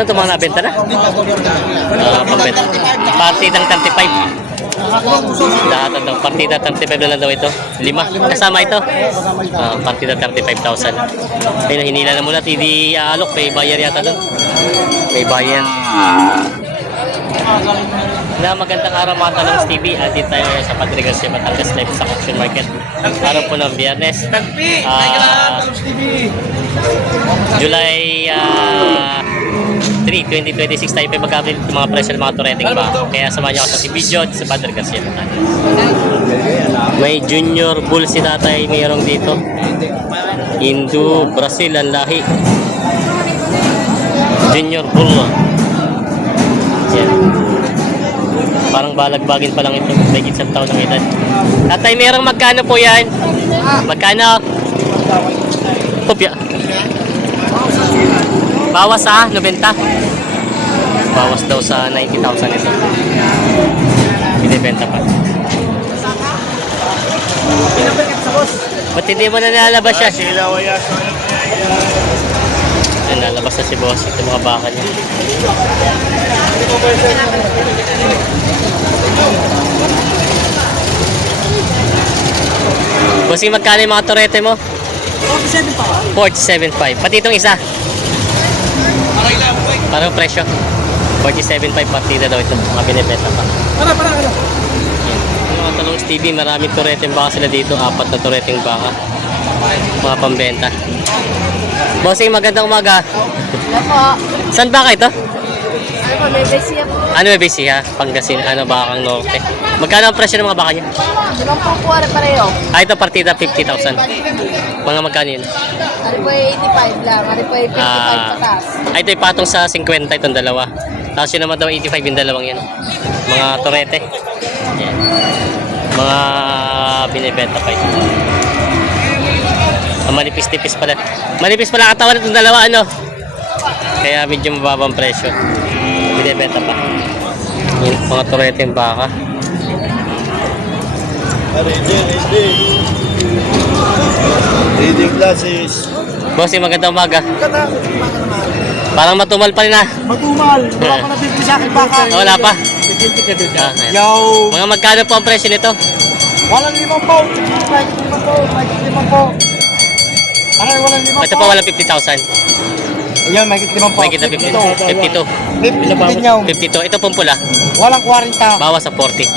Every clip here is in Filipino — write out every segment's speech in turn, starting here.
Ano ito mga nabenta na? Pambenta. Partidang 35. Lahat ng partida 35 na lang daw ito. 5. Kasama ito. Partida 35,000. Ayun, hinila na muna. Hindi alok. May bayar yata doon. May bayar. Na magandang araw mga Talongs TV. Atin tayo sa Padre Garcia, Batangas Live sa Auction Market. Araw po ng Biyernes. July 3, 2026 tayo pa mag-update ng mga presyo ng mga tureteng ba. Kaya samahan niyo ako sa video sa Padre Garcia, Batangas. May Junior Bull si tatay mayroong dito. Indo, Brazil ang lahi. Junior Bull. Yan. Parang balagbagin pa lang ito. May isang taon ng edad. Tatay, merong magkano po yan? Magkano? Kopya. Bawas sa 90. Bawas daw sa 90,000 ito. Binibenta pa. Ba't hindi mo na nalalabas siya? Nalabas na si boss. Ito mga baka niya. Bossing, magkano yung mga torete mo? 47.5. Pati itong isa. Parang presyo. 47.5 partida daw ito. Mga binibenta pa. Yung mga Talongs TV, maraming tureteng baka sila dito. 4 na tureteng baka. Mga pambenta. Bossing, magandang umaga. Saan baka ito? Ano may basiya? Pangasinan. Ano bakang norte? Magkano ang presyo ng mga baka niya? 50 pareho. Ito partida 50,000. Mga magkano yun? Ano po 85 lang. Ano po 55 patas. Ito yung patong sa 50 itong dalawa. Tapos yun naman daw 85 yung dalawang yan. Mga torete. Yan. Mga binibenta pa ito. Manipis-tipis pala. Manipis pala katawan itong dalawa, ano? Kaya medyo mababang presyo. Binibenta pa. Yun, mga torete yung baka. Reading glasses. Bossing, magandang umaga. Parang matumal pa rin ah. Matumal. Wala pa nabibili sa akin baka. Wala pa. Yo. Mga magkano po ang presyo nito? Walang 5 po. Walang 5 po. Aray, walang 5 po. Ito pa walang 50,000. Ayan, may 5 po. May kita 52. 52. Ito pong pula. Walang 40. Bawas sa 40.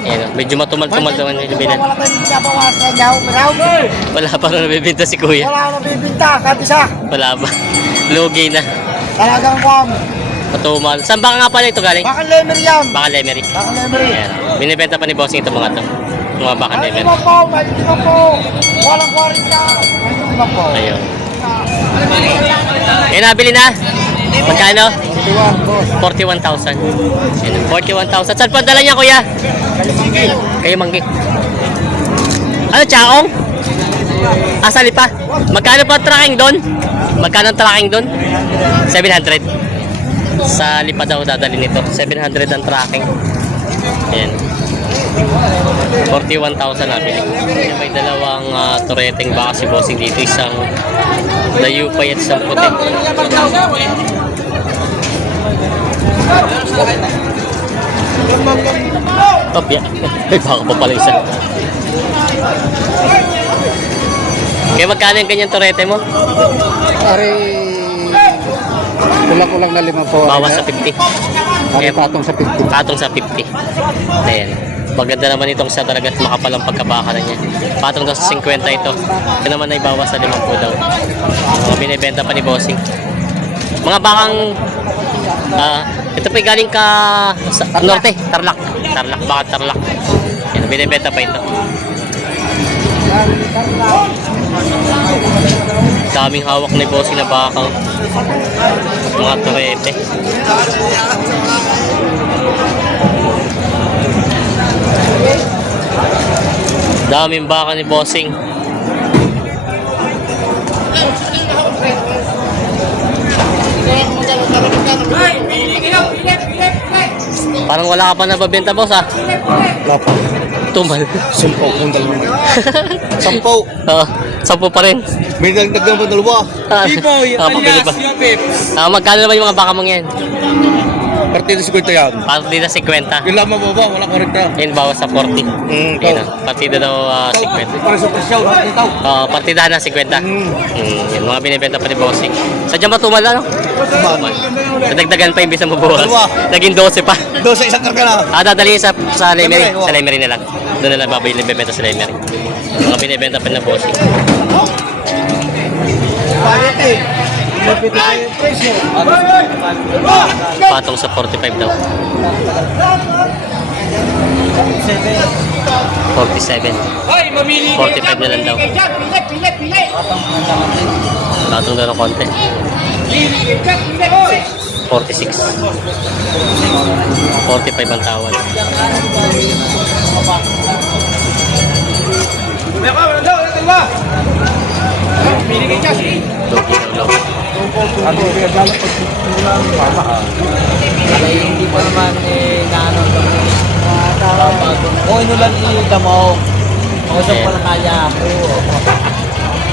Ayan, medyo matumal-tumal daw ang nilibinan. Wala tayong pinabawasan niya. Wala pa rin nabibinta si kuya. Wala nang bibinta. Kabisa. Wala ba? Lugi na. Talagang kwam. Matumal. Saan baka nga pala ito galing? Baka lemery yan. Baka Lemery. Baka lemery. Ayan. Binibenta pa ni Bossing ito mga to. Mga baka May Lemery. 5 po. May 5 po. Walang 40. May 5 po. Ayun. Eh, nabili na? Magkano? 41,000. 41,000. Saan pa dala niya, kuya? Kayo manggi. Ano, chaong? Asali pa. Magkano pa tracking doon? Magkano ang tracking doon? 700. Sa lipa daw dadali nito. 700 ang tracking. Ayan. 41,000 nabili. May dalawang tureteng baka si Bossing dito. Isang layupay at isang puti. Opya. Ay, baka pa pala isa. Kaya magkano yung kanyang turete mo? Ari, kulang-kulang na 5 po. Bawas sa 50. Ari, patong sa 50. Patong sa 50. Ayan. Maganda naman itong sa talagat makapal ang pagkabaka na niya. Patong daw sa 50 ito. Ito naman ay bawas sa 50 daw. Mga binibenta pa ni Bossing. Mga bakang ito pa galing ka sa norte, Tarlac. Baka Tarlac. Yan, binibenta pa ito. Daming hawak ni Bossing na bakang mga turete. Daming baka ni Bossing. Parang wala ka pa nababenta, boss, ah. Wala pa. Tumal. 10 kung dalawa. 10. Oh, 10 pa rin. May nagdagdag mo dalawa. B-boy, Nakapabili pa. Yopips. Magkano naman yung mga baka mong yan? Partido 50 yan. Partida 50. Yung lamang mo ba? Wala ka rin ka. Yun, bawas sa 40. Yun, partida daw 50. Para sa presyo, ikaw. Partidahan na 50. Yun, mga binibenta pa ni Bossing. Sadya matumal ano? Tumal. Nadagdagan pa yung bisa mo bukas. Naging 12 pa. Doon sa isang karga na. Dadalhin sa Lemery. Lemery, oo. Sa Lemery na lang. Doon na lang binibenta sa Lemery. Mga binibenta pa ni Bossing. Bayad eh. Lapit na yung presyo. Patong sa 45 daw. 47. Hoy, mamili 45 na lang daw. Patong daw ng konti. 46. 45 ang tawad. Loki ng loki. Ano yung pinaglalap pag simulang mama ha? Hindi pa naman naano ito. O inulan i-damaw. Ayan.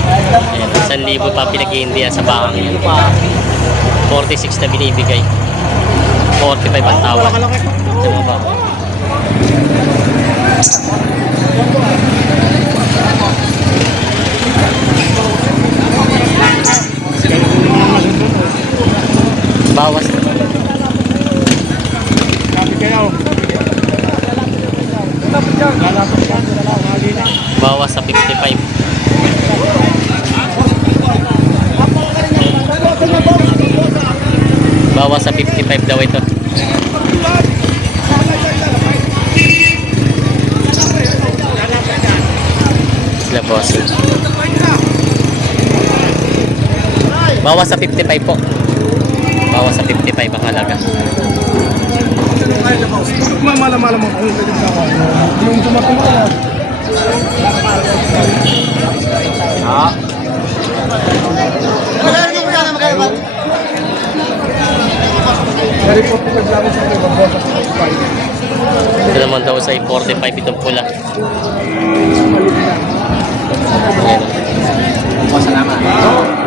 Ayan, 1,000 pa pinag-iindihan sa bakang yun. 46 na binibigay. 45 ang tawad. Sa mga baka. Bawas. Bawas sa 55. Bawas sa 55 daw ito. Sila boss. Bawas sa 55 po. Bawas sa 55 ang halaga. Malam-malam mo kung pwede ka. Yung tumatuma. Dari po pinaglaban sa mga boss. Ito naman daw sa 45 itong pula. Ayan.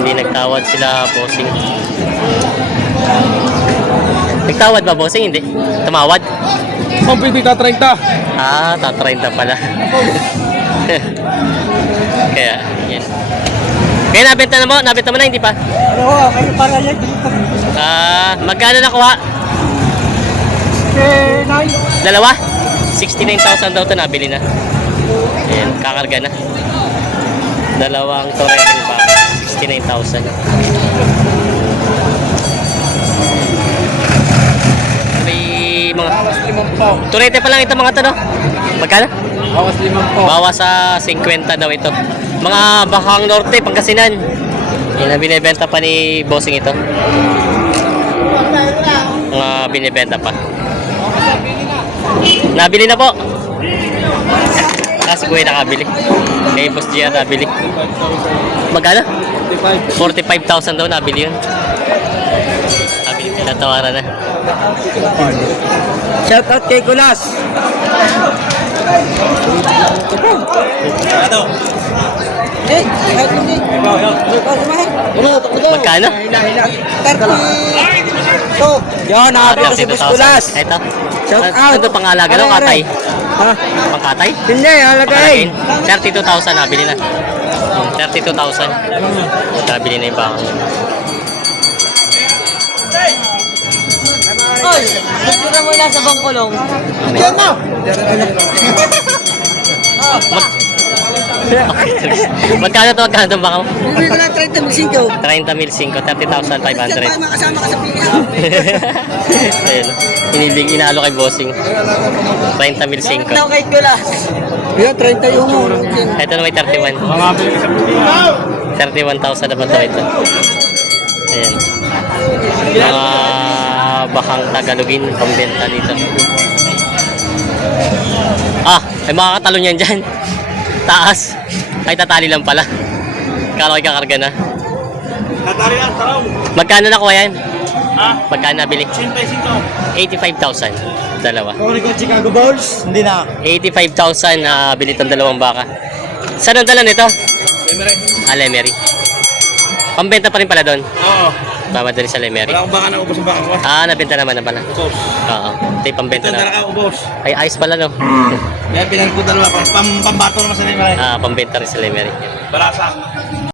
Hindi nagtawad sila, bossing. Nagtawad ba, bossing? Hindi. Tumawad? Kung pwede ka 30. Ta-30 pala. Kaya, yan. Kaya nabenta na mo? Nabenta mo na, hindi pa? Ano kayo para yan dito. Magkano nakuha? Nine. Dalawa? 69,000 daw ito nabili na. Ayan, kakarga na. Dalawang torreteng pa. 69,000. May mga... Turete pa lang ito mga to, no? Magkano? Bawas 5 po. Bawas sa 50 daw ito. Mga bakang norte, Pangasinan. Yan ang binibenta pa ni bossing ito. Mga binibenta pa. Nabili na po. Kasi kuya nakabili. Kay Boss Gia nabili. Magkano? 45,000 daw nabili yun. Nabili, pinatawaran na. Shout out kay Kulas. Magkano? 30. Yan, nakapito si Boss Kulas. Ito. Shout out. Ano pangalaga no? Katay? Ha? Pangkatay? Hindi, halagay. 32,000 nabili na. 32,000. Nabili na yung bakang. Oy, gusto na muna sa bangkulong. Yan mo. Magkano to? Magkano itong bakang? Bumili ko lang 30,000. 30,500, 30,500. Makasama ka sa Pilihan. Ayun. Inalo kay bossing. 30,500. Kay Kulas. Yan, 30 yung mo. Ito na may 31. 31,000 na ba ito? Ito. Ayan. Mga bakang Tagalogin, pambenta dito. May mga katalon yan dyan. Taas. Ay, tatali lang pala. Kala ko kakarga na. Natari lang, taraw. Magkano nakuha yan? Ha? Magkano nabili? 85. 85,000. Dalawa. Sorry ko, Chicago Bulls. Hindi na. 85,000 na bili itong dalawang baka. Saan ang dala nito? Lemery. Lemery. Pambenta pa rin pala doon. Oo. Mamadali sa Lemery. Wala akong baka na ubos ang baka ko. Nabenta naman na pala. Ubos. Oo. Ito yung pambenta Ito na. talaga ubos. Ay, ayos pala, no? Kaya pinag ko dalawa. Pambato naman sa Lemery. Pambenta rin sa Lemery. Balasa.